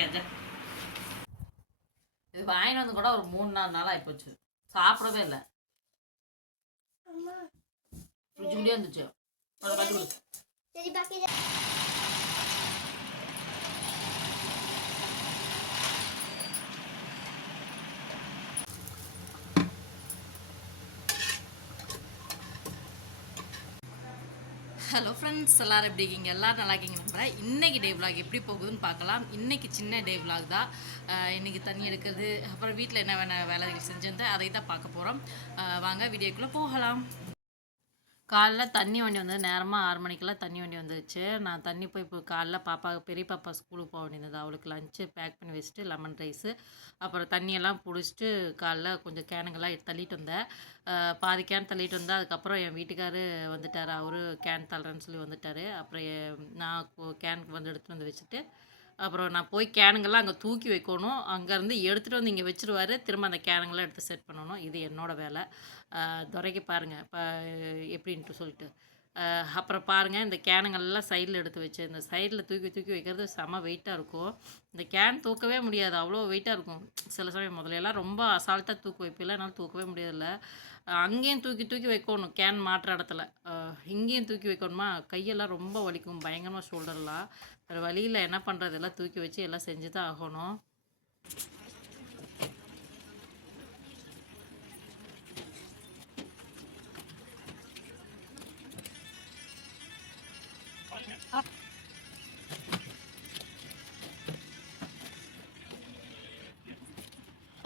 சாப்பிட்ருக்கேன் இது வாங்கிட்டு வந்து கூட ஒரு மூணு நாலு நாள் ஆகிப்போச்சு சாப்பிடவே இல்லை. ஃப்ரிட்ஜ் முடியே இருந்துச்சு. ஹலோ ஃப்ரெண்ட்ஸ் எல்லாரும் எப்படி இருக்கீங்க? எல்லாரும் நல்லா இருக்கீங்க நம்புறேன். இன்னைக்கு டே விலாக் எப்படி போகுதுன்னு பார்க்கலாம். இன்னைக்கு சின்ன டே விலாக் தான். இன்னைக்கு தண்ணி எடுக்கிறது அப்புறம் வீட்டில் என்ன வேணா வேலைகள் செஞ்சுருந்தேன் அதை தான் பார்க்க போகிறோம் வாங்க வீடியோக்குள்ளே போகலாம். காலைல தண்ணி வண்டி வந்தது. நேரமாக ஆறு மணிக்கெல்லாம் தண்ணி வண்டி வந்துருச்சு. நான் தண்ணி போய் இப்போ காலைல பாப்பா பெரிய பாப்பா ஸ்கூலுக்கு போக வேண்டியது. அவளுக்கு லஞ்சு பேக் பண்ணி வச்சுட்டு லெமன் ரைஸு அப்புறம் தண்ணியெல்லாம் பிடிச்சிட்டு காலைல கொஞ்சம் கேனுங்கெல்லாம் தள்ளிட்டு வந்தேன். பாதி கேன் தள்ளிட்டு வந்தேன். அதுக்கப்புறம் என் வீட்டுக்காரு வந்துட்டார். அவரு கேன் தள்ளுறேன்னு சொல்லி வந்துட்டார். அப்புறம் நான் கேனுக்கு வந்து எடுத்துகிட்டு வந்து வச்சுட்டு அப்புறம் நான் போய் கேனுங்கெல்லாம் அங்கே தூக்கி வைக்கணும். அங்கேருந்து எடுத்துகிட்டு வந்து இங்கே வச்சிருவாரு. திரும்ப அந்த கேனுங்கெல்லாம் எடுத்து செட் பண்ணணும். இது என்னோடய வேலை. துறைக்கு பாருங்கள் இப்போ எப்படின்ட்டு சொல்லிட்டு. அப்புறம் பாருங்கள் இந்த கேனுங்கள்லாம் சைடில் எடுத்து வச்சு இந்த சைடில் தூக்கி தூக்கி வைக்கிறது செம வெயிட்டாக இருக்கும். இந்த கேன் தூக்கவே முடியாது அவ்வளோ வெயிட்டாக இருக்கும். சில சமயம் முதல்ல எல்லாம் ரொம்ப அசால்ட்டாக தூக்கி வைப்பில்ல என்னால் தூக்கவே முடியாதுல்ல. அங்கேயும் தூக்கி தூக்கி வைக்கணும் கேன் மாற்ற இடத்துல. இங்கேயும் தூக்கி வைக்கணுமா? கையெல்லாம் ரொம்ப வலிக்கும் பயங்கரமாக ஷோல்டர்லாம் வேறு வழியில் என்ன பண்ணுறது எல்லாம் தூக்கி வச்சு எல்லாம் செஞ்சு தான் ஆகணும்.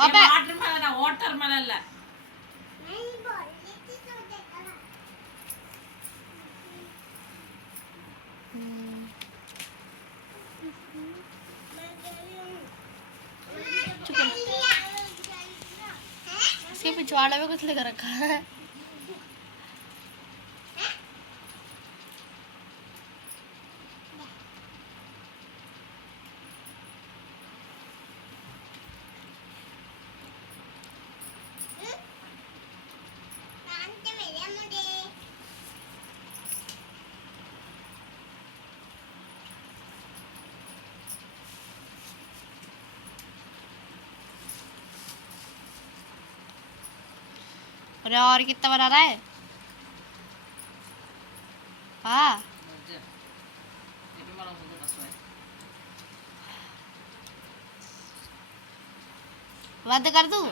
வாட்டர் மேலன் வாட்டர் மேலன் இல்ல. చూపించు వాళ్ళవే గుర్తులు కరక్క अरे और कितना बना रहा है हाँ बंद कर दूँ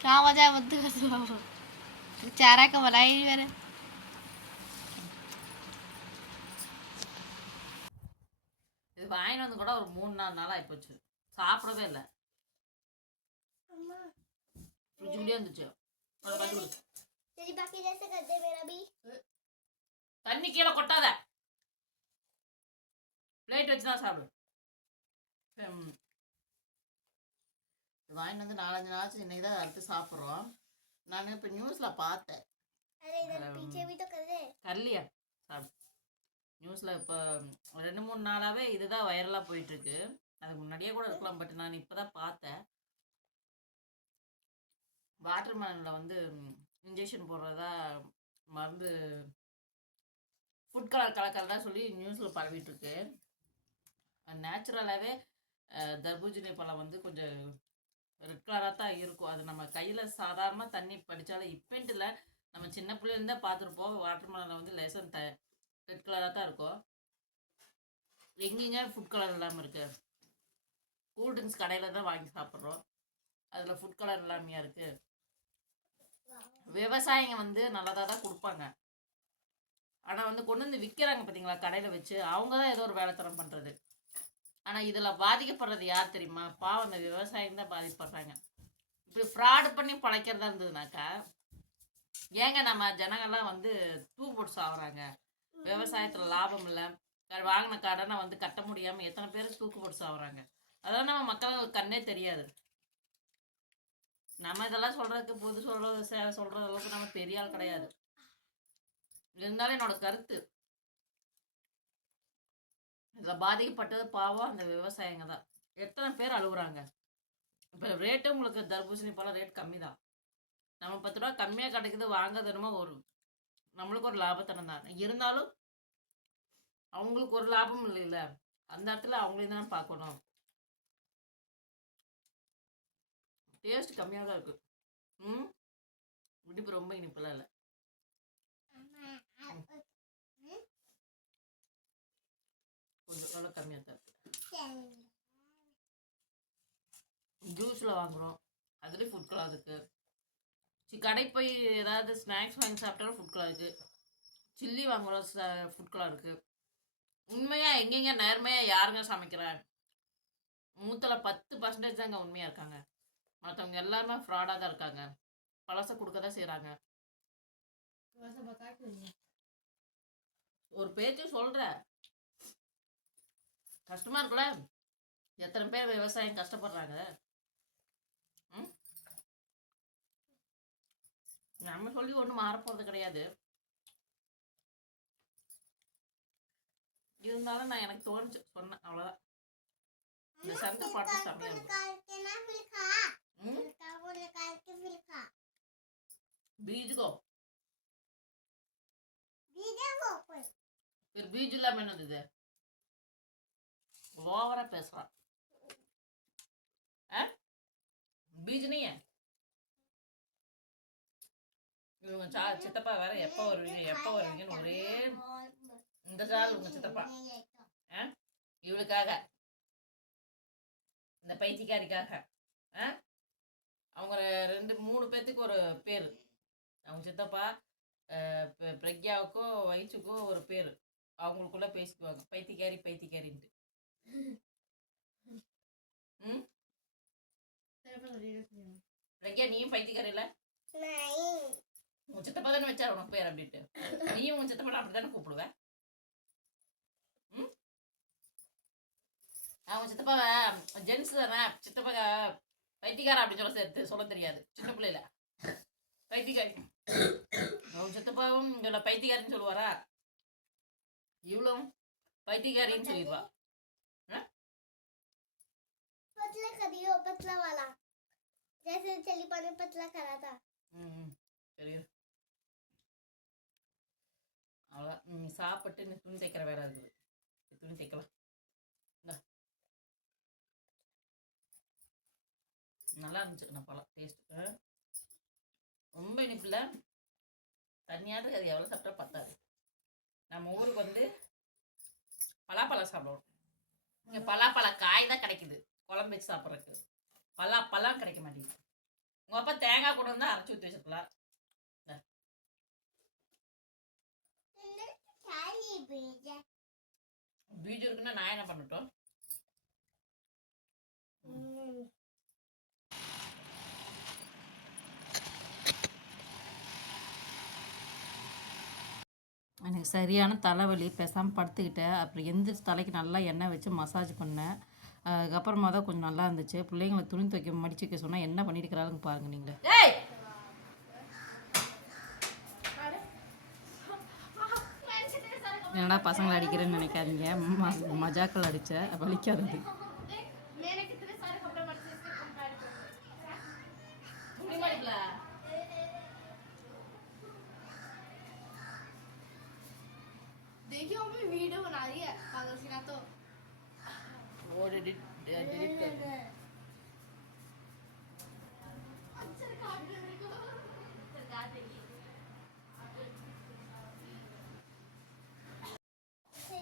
क्या मजा है बंद कर दूँ तो चारा का बनाया ही नहीं मैंने இது வாங்கிட்டு வந்து கூட ஒரு மூணு நாலு நாள் ஆகிப்போச்சு சாப்பிடவே இல்லை ஃப்ரிட்ஜ் முடியே இருந்துச்சு அதை கட்டி கொடு तेरी बाकी जैसे कर दे मेरा भी தண்ணி கீழே கொட்டாத பிளேட் வச்சு தான் சாப்பிடு ம். இது வாங்கிட்டு வந்து நாலஞ்சு நாளாச்சு இன்னைக்கு தான் அடுத்து சாப்பிட்றோம் நான் இப்போ நியூஸில் பார்த்தேன் अरे इधर पीछे भी तो कर दे கல்லியா சாப்பிடு நியூஸில் இப்போ ரெண்டு மூணு நாளாகவே இதுதான் வைரலாக போயிட்டுருக்கு அதுக்கு முன்னாடியே கூட இருக்கலாம் பட் நான் இப்போ தான் பார்த்தேன் வாட்டர் மேலனில் வந்து இன்ஜெக்ஷன் போடுறதா மருந்து ஃபுட் கலர் கலக்கிறதா சொல்லி நியூஸில் பரவிட்டுருக்கு. நேச்சுரலாகவே தர்பூஜணி பழம் வந்து கொஞ்சம் ரெட் கலராக தான் இருக்கும். அது நம்ம கையில் சாதாரண தண்ணி படித்தாலும் இப்போன்ட்டு இல்லை. நம்ம சின்ன பிள்ளைலேருந்தே பார்த்துருப்போம். வாட்டர் மெலனில் வந்து லேசன் த ரெட் கலராக தான் இருக்கும். எங்கெங்க ஃபுட் கலர் இல்லாமல் இருக்குது கூல் ட்ரிங்க்ஸ் கடையில் தான் வாங்கி சாப்பிட்றோம். அதில் ஃபுட் கலர் இல்லாமையாக இருக்குது விவசாயிங்க வந்து நல்லதாக தான் கொடுப்பாங்க. ஆனால் வந்து கொண்டு வந்து விற்கிறாங்க பார்த்தீங்களா கடையில் வச்சு அவங்க தான் ஏதோ ஒரு வேலைத்தனம் பண்ணுறது ஆனால் இதில் பாதிக்கப்படுறது யார் தெரியுமா? பாவம் அந்த விவசாயம் தான் பாதிக்கப்படுறாங்க. இப்படி ஃப்ராடு பண்ணி பழைக்கிறதா இருந்ததுனாக்கா ஏங்க நம்ம ஜனங்கள்லாம் வந்து தூ போட்டு சாகுறாங்க விவசாயத்தில் லாபம் இல்லை. வாங்கின கடனை வந்து கட்ட முடியாமல் எத்தனை பேர் தூக்கு போட்டு சாகுறாங்க அதெல்லாம் நம்ம மக்களுக்கு கண்ணே தெரியாது. நம்ம இதெல்லாம் சொல்றதுக்கு பொது சொல்கிற சே- அளவுக்கு நம்ம பெரிய ஆள் கிடையாது. இருந்தாலும் என்னோட கருத்து. இதில் பாதிக்கப்பட்டது பாவம் அந்த விவசாயிங்க தான். எத்தனை பேர் அழுகுறாங்க இப்போ ரேட்டு உங்களுக்கு தர்பூசணி பழம் ரேட் கம்மி தான் நம்ம பத்து ரூபா கம்மியாக கிடைக்குது வாங்குறது என்னமோ ஒரு நம்மளுக்கு ஒரு லாபத்தனம் தான். இருந்தாலும் அவங்களுக்கு ஒரு லாபம் இல்லைல்ல. அந்த இடத்துல அவங்களையும் தான் பார்க்கணும். டேஸ்ட் கம்மியாக தான் இருக்கு. ம்? இனிப்பு ரொம்ப இனிப்பெல்லாம் இல்லை. கொஞ்சம் நல்லா கம்மியாக தான் இருக்கு. ஜூஸில் வாங்குகிறோம் அதுலேயும் ஃபுட் கலர் இருக்குது சி கடை போய் ஏதாவது ஸ்நாக்ஸ் வாங்கி சாப்பிட்டாலும் ஃபுட் கலர் இருக்குது சில்லி வாங்குகிறோம் ஃபுட் கலர் இருக்குது உண்மையாக எங்கெங்க நேர்மையாக யாருங்க சமைக்கிறாங்க நூற்றில் பத்து பர்சன்டேஜ் தாங்க உண்மையாக இருக்காங்க. மற்றவங்க எல்லாருமே ஃப்ராடாக தான் இருக்காங்க. பழசை கொடுக்க தான் செய்கிறாங்க ஒரு பேச்சு சொல்கிற கஷ்டமாக இருக்குல்ல? எத்தனை பேர் விவசாயம் கஷ்டப்படுறாங்க? ம்? நம்ம சொல்லி ஒன்றும் மாறப்போகிறது கிடையாது. இருந்தாலும் நான் எனக்கு தோணுச்சு. சொன்னேன். அவ்வளோதான் இந்த சண்டை பாட்டு ம் बीज को फिर बीज ला मैंने दे दे ओवरा पैसा है बीज नहीं है இவங்க சா சித்தப்பா வேற எப்போ வருவீங்க எப்போ வருவீங்கன்னு ஒரே இந்த சால் உங்க சித்தப்பா இவளுக்காக இந்த பைத்தியக்காரிக்காக ஆ? அவங்க ரெண்டு மூணு பேர்த்துக்கு ஒரு பேர். அவங்க சித்தப்பா அஹ், பிரக்யாவுக்கும் வயிற்றுக்கும் ஒரு பேர். அவங்களுக்குள்ள பேசிக்குவாங்க. பைத்தியக்காரி பைத்திக்காரின்ட்டு ம்? பிரக்யா நீயும் பைத்தியக்காரி இல்ல? உன் சித்தப்பா தானே வச்சார் உனக்கு பேர் அப்படின்ட்டு நீயும் உன் சித்தப்பா அப்படி தானே கூப்பிடுவேன் ம் அவன் சித்தப்பா ஜென்ஸ் தானே சித்தப்பா பைத்தியக்காரன் அப்படின்னு சொல்ல தெ- சொல்ல தெரியாது சின்ன பிள்ளைல பைத்தியக்காரி அவன் சித்தப்பாவும் இவள பைத்தியக்காரின்னு சொல்லுவாரா இவளும் பைத்தியக்காரின்னு சொல்லிடுவா पतला करियो पतला वाला जैसे चली पानी पतला करा था ம் ம், தெரியும் அவ்வளோதான் நீ சாப்பிட்டு நீ துணி தைக்கிற வேலை இருக்குது நீ துணி தைக்கலாம் நல்லா இருந்துச்சுக்கண்ணா பழம் டேஸ்ட்டு ரொம்ப இனிப்பில் தனியாக அது எவ்வளோ சாப்பிட்டா பத்தாது. நம்ம ஊருக்கு வந்து பலாப்பழம் சாப்பிடுவோம். இங்கே பலாப்பழ காய் தான் கிடைக்குது. குழம்பு வச்சு சாப்பிட்றதுக்கு. பலாப்பழம் கிடைக்க மாட்டேங்குது. உங்கள் அப்பா தேங்காய் கூட வந்து அரைச்சி ஊற்றி வச்சிருக்கலாம் பீஜம் இருக்குன்னா நான் என்ன பண்ணட்டும்? எனக்கு சரியான தலைவலி பேசாமல் படுத்துக்கிட்டேன். அப்புறம் எந்த தலைக்கு நல்லா எண்ணெய் வச்சு மசாஜ் பண்ணேன். அதுக்கப்புறமா தான் கொஞ்சம் நல்லா இருந்துச்சு. பிள்ளைங்களை துணி துவைக்க மடிச்சுக்க சொன்னால் என்ன பண்ணிட்டு பாருங்க நீங்களே. என்னடா பசங்களை அடிக்கிறேன்னு நினைக்காதீங்க. மஜாக்கள் அடிச்ச வலிக்காதது. वो डिलीट डिलीट कर अच्छा काट दे मेरे को सरकार देगी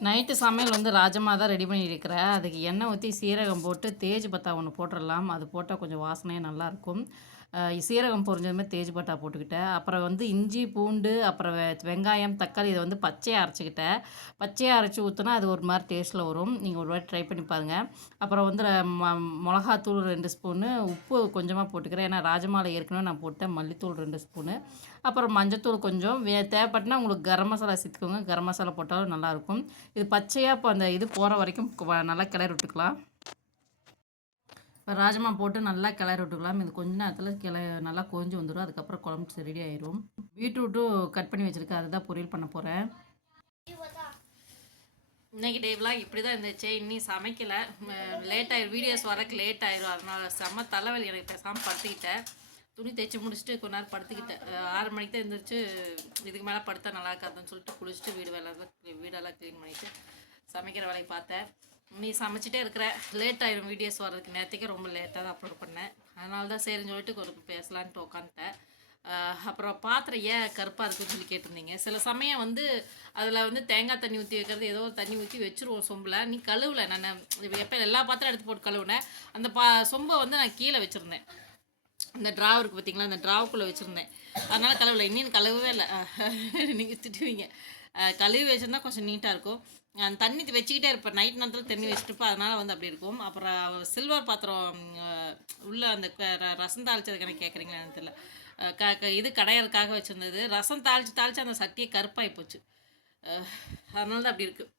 நைட்டு சமையல் வந்து ராஜமா தான் ரெடி பண்ணியிருக்கிறேன் அதுக்கு எண்ணெய் ஊற்றி சீரகம் போட்டு தேஜ் பத்தா ஒன்று போட்டுடலாம் அது போட்டால் கொஞ்சம் வாசனையாக நல்லாயிருக்கும் அஹ் சீரகம் பொரிஞ்சதுமே தேஜ் பட்டா போட்டுக்கிட்டேன். அப்புறம் வந்து இஞ்சி பூண்டு அப்புறம் வெ- வெங்காயம் தக்காளி இதை வந்து பச்சையாக அரைச்சிக்கிட்டேன். பச்சையாக அரைச்சி ஊற்றினா அது ஒரு மாதிரி டேஸ்ட்டில் வரும். நீங்கள் ஒரு வாட்டி ட்ரை பண்ணி பாருங்கள் அப்புறம் வந்து ர- ம மிளகாத்தூள் ரெண்டு ஸ்பூனு உப்பு கொஞ்சமாக போட்டுக்கிறேன். ஏன்னா ராஜமாலை ஏற்கனவே நான் போட்டேன். மல்லித்தூள் ரெண்டு ஸ்பூனு. அப்புறம் மஞ்சத்தூள் கொஞ்சம். வே தேவைப்பட்டுனா உங்களுக்கு கரம் மசாலா சேர்த்துக்கோங்க. கரம் மசாலா போட்டாலும் நல்லாயிருக்கும் இது பச்சையாக இப்போ அந்த இது போகிற வரைக்கும் வ- நல்லா கிளறி விட்டுக்கலாம். இப்போ ராஜமா போட்டு நல்லா கிளறி விட்டுக்கலாம். இது கொஞ்ச நேரத்தில் கிள நல்லா கொஞ்சம் வந்துடும் அதுக்கப்புறம் குழம்பு ரெடி ஆயிரும். பீட்ரூட்டும் கட் பண்ணி வச்சுருக்கேன். அதுதான் பொரியல் பண்ண போகிறேன் இன்னைக்கு டேவ்லாம் இப்படி தான் இருந்துச்சு. இன்னி சமைக்கலை. லேட் ஆயிரும் வீடியோஸ் வரக்கு லேட் ஆயிரும். அதனால செம்ம தலைவலி எனக்கு பேசாமல் படுத்துக்கிட்டேன். துணி தைச்சி முடிச்சுட்டு கொஞ்ச நேரம் படுத்துக்கிட்டேன். ஆறு மணிக்கு தான் எழுந்திரிச்சு இதுக்கு மேலே படுத்தா நல்லா இருக்காதுன்னு சொல்லிட்டு குளிச்சுட்டு வீடு வேலை வீடெல்லாம் க்ளீன் பண்ணிவிட்டு சமைக்கிற வேலையை பார்த்தேன். நீ சமைச்சிட்டே இருக்கிற. லேட் ஆயிரும் வீடியோஸ் வர்றதுக்கு. நேரத்துக்கே ரொம்ப லேட்டாக தான் அப்லோட் பண்ணேன். அதனால தான் சரின்னு சொல்லிட்டு ஒரு பேசலான்ட்டு உட்காந்துட்டேன் அப்புறம் பாத்திரம் ஏன் கருப்பாக இருக்குன்னு சொல்லி கேட்டிருந்தீங்க. சில சமயம் வந்து அதில் வந்து தேங்காய் தண்ணி ஊற்றி வைக்கிறது ஏதோ ஒரு தண்ணி ஊற்றி வச்சுருவோம் சொம்பில். நீ கழுவலை. நான் எப்போ எல்லா பாத்திரம் எடுத்து போட்டு கழுவுனேன் அந்த பா சொம்பை வந்து நான் கீழே வச்சுருந்தேன். இந்த ட்ராவ் இருக்குது பார்த்தீங்களா அந்த ட்ராவுக்குள்ளே வச்சுருந்தேன். அதனால் கழுவலை. இன்னும் கழுவவே இல்லை. நீங்கள் திட்டுவீங்க. கழுவி வச்சுருந்தா கொஞ்சம் நீட்டாக இருக்கும். தண்ணி வச்சுக்கிட்டே இருப்பேன். நைட் நேரத்தில் தண்ணி வச்சுட்டுப்பேன். அதனால் வந்து அப்படி இருக்கும். அப்புறம் சில்வர் பாத்திரம் உள்ளே உள்ள அந்த ரசம் தாளிச்சதுக்கு எனக்கு கேட்குறீங்களா தெரியல. க க- இது கடையறதுக்காக வச்சுருந்தது. ரசம் தாளித்து தாளித்து அந்த சட்டியை கருப்பாகி போச்சு. அதனால தான் அப்படி இருக்குது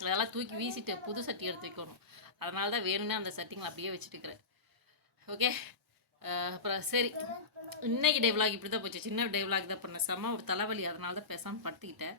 அதெல்லாம் தூக்கி வீசிட்டு புது சட்டி எடுத்து வைக்கணும். அதனால தான் வேணும்னே அந்த சட்டிங்களை அப்படியே வச்சுட்டுக்கிறேன் ஓகே அப்புறம் சரி. இன்னைக்கு டே இப்படி தான் போச்சு. சின்ன டே தான் பண்ணேன். செம்ம ஒரு தலைவலி. அதனால தான் பேசாமல் படுத்துக்கிட்டேன்.